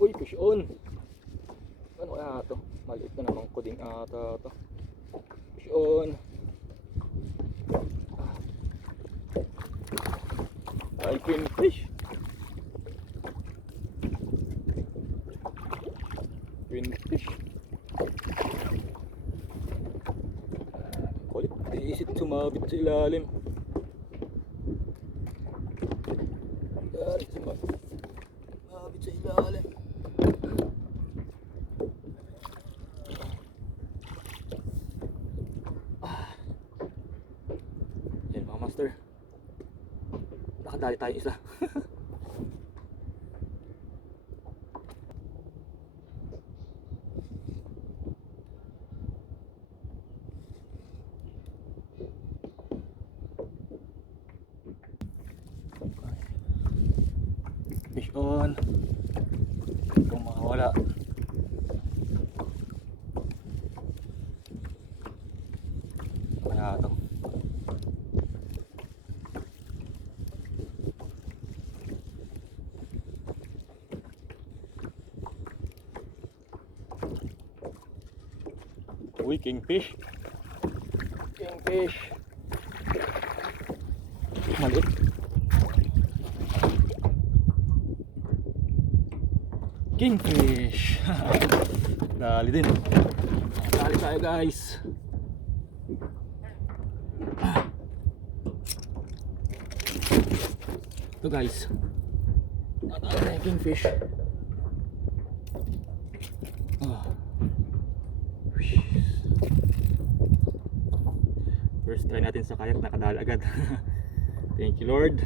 Uy, fish on. Ano kaya ito? Maliit na naman kuding ata ito. Fish on. Ay, Kingfish. Kingfish. Kulit, iisip sumabit sa ilalim. Yari, sumabit sa ilalim. Yan mga master, nakadali tayo isa. Fish on. Kung makawala. Kaya ito. Uy, Kingfish. Kingfish. Maliit. Kingfish. Dali din. Dali tayo guys. Ito guys. Kingfish. First try natin sa kayak, nakadali agad. Thank you Lord.